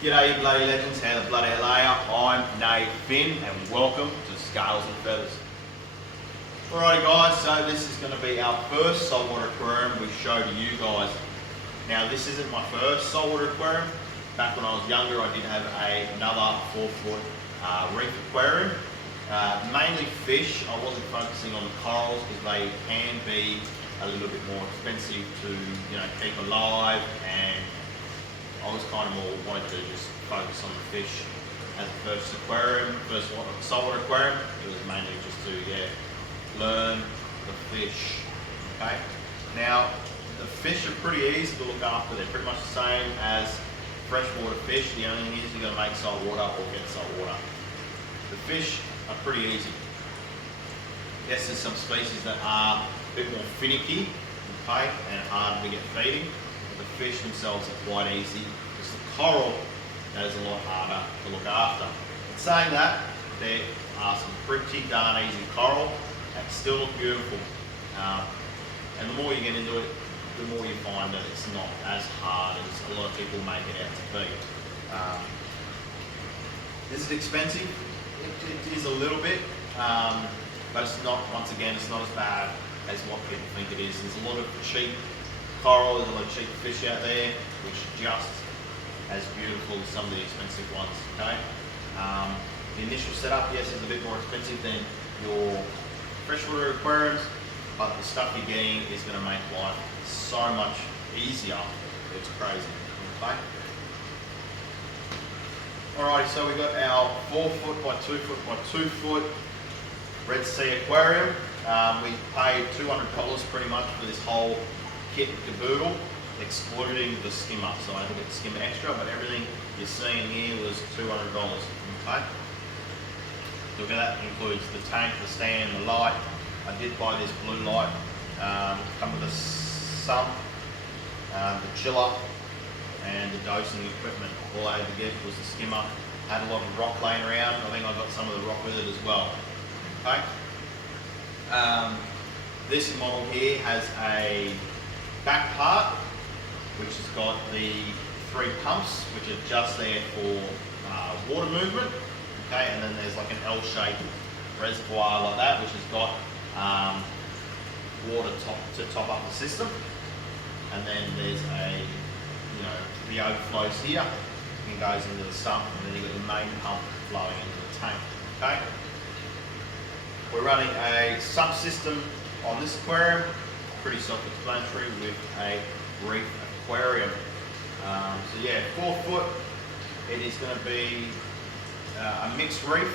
G'day you bloody legends, how the bloody hell are ya? I'm Nate Finn and welcome to Scales and Feathers. Alrighty guys, so this is going to be our first saltwater aquarium we show to you guys. Now this isn't my first saltwater aquarium. Back when I was younger I did have another 4-foot reef aquarium. Mainly fish. I wasn't focusing on the corals because they can be a little bit more expensive to keep alive, and I was kind of more wanting to just focus on the fish as the first saltwater aquarium. It was mainly just to learn the fish. Okay. Now the fish are pretty easy to look after. They're pretty much the same as freshwater fish. The only thing is you've got to make salt water or get salt water. The fish are pretty easy. Yes, there's some species that are a bit more finicky, okay, and harder to get feeding. But the fish themselves are quite easy. It's the coral that is a lot harder to look after. But saying that, there are some pretty darn easy coral that still look beautiful. And the more you get into it, the more you find that it's not as hard as a lot of people make it out to be. Is it expensive? It is a little bit, but it's not, once again, it's not as bad as what people think it is. There's a lot of cheap coral, there's a lot of cheap fish out there, which are just as beautiful as some of the expensive ones, okay? The initial setup, yes, is a bit more expensive than your freshwater aquariums, but the stuff you're getting is going to make life so much easier. It's crazy, okay? Alrighty, so we've got our 4-foot by 2-foot by 2-foot Red Sea aquarium. We paid $200 pretty much for this whole kit and caboodle, excluding the skimmer. So I didn't get the skimmer extra, but everything you're seeing here was $200. Okay. So that includes the tank, the stand, the light. I did buy this blue light, come with a sump, the chiller, and the dosing equipment. All I had to get was the skimmer. Had a lot of rock laying around. I think I got some of the rock with it as well. Okay. This model here has a back part which has got the 3 pumps which are just there for water movement. Okay, and then there's like an L-shaped reservoir like that which has got water to top up the system. And then there's the overflows here and goes into the sump, and then you've got the main pump flowing into the tank. Okay. We're running a sump system on this aquarium, pretty self-explanatory, with a Reef aquarium. So yeah, 4-foot. It is going to be a mixed reef,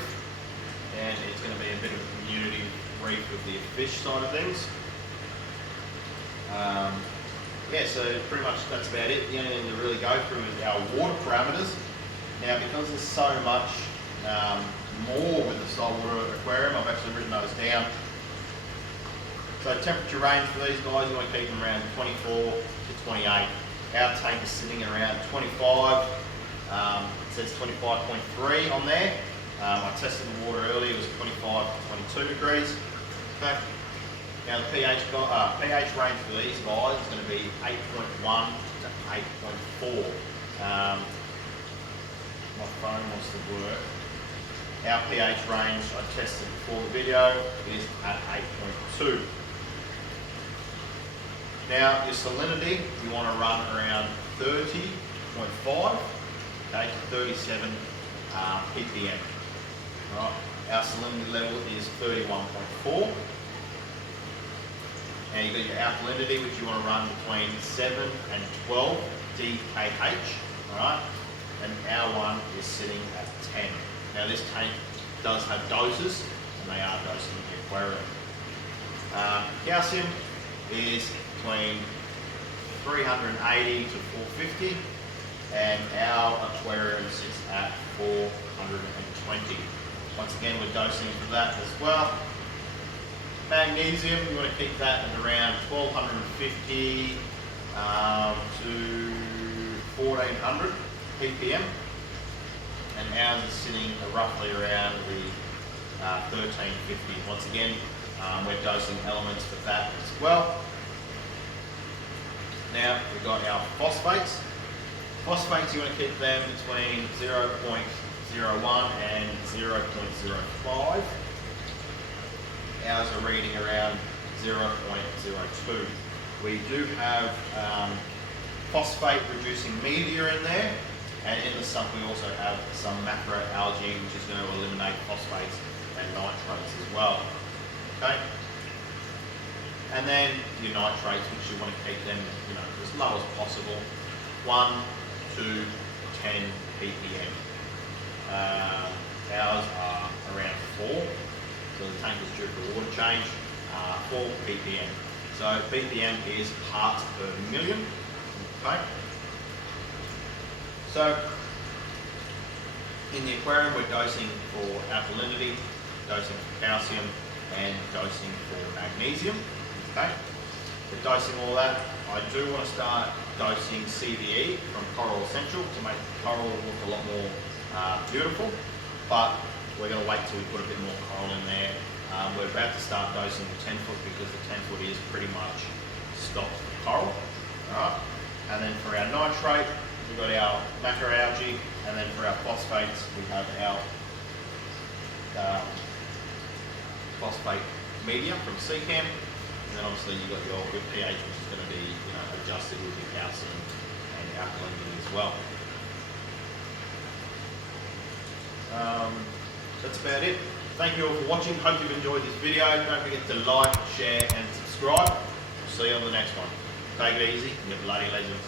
and it's going to be a bit of a community reef with the fish side of things. Yeah, so pretty much that's about it. The only thing to really go through is our water parameters. Now, because there's so much more with the saltwater aquarium, I've actually written those down. So temperature range for these guys, you want to keep them around 24 to 28. Our tank is sitting around 25. It says 25.3 on there. I tested the water earlier, it was 25 to 22 degrees. Okay. Now the pH range for these guys is going to be 8.1 to 8.4. My phone wants to work. Our pH range I tested before the video is at 8.2. Now your salinity you want to run around 30.5 okay, to 37 ppm. Right. Our salinity level is 31.4. Now you've got your alkalinity, which you want to run between 7 and 12 DKH, alright? And our one is sitting at 10. Now this tank does have doses, and they are dosing the aquarium. Calcium is between 380 to 450, and our aquarium sits at 420. Once again, we're dosing for that as well. Magnesium, you want to keep that at around 1250 to 1400 ppm, and ours is sitting roughly around the 1350. Once again, we're dosing elements for that as well. Now we've got our phosphates. Phosphates, you want to keep them between 0.01 and 0.05. Ours are reading around 0.02. We do have phosphate reducing media in there, and in the sump we also have some macroalgae, which is going to eliminate phosphates and nitrates as well. Okay, and then your nitrates, which you want to keep them, as low as possible, 1 to 10 ppm. Ours are around 4, so the tank is due for a water change. 4 ppm. So ppm is parts per million. Okay. So in the aquarium, we're dosing for alkalinity, dosing for calcium, and dosing for magnesium. Okay. We're dosing all that. I do want to start dosing CVE from Coral Essential to make coral look a lot more beautiful, but we're going to wait till we put a bit more coral in there. We're about to start dosing the 10 foot because the 10 foot is pretty much stopped for coral. Alright, and then for our nitrate, we've got our macroalgae, and then for our phosphates, we have our phosphate media from Seacam, and then obviously you've got your pH, which is going to be adjusted with your calcium and alkalinity as well. That's about it. Thank you all for watching. Hope you've enjoyed this video. Don't forget to like, share and subscribe. We'll see you on the next one. Take it easy and you're bloody legends.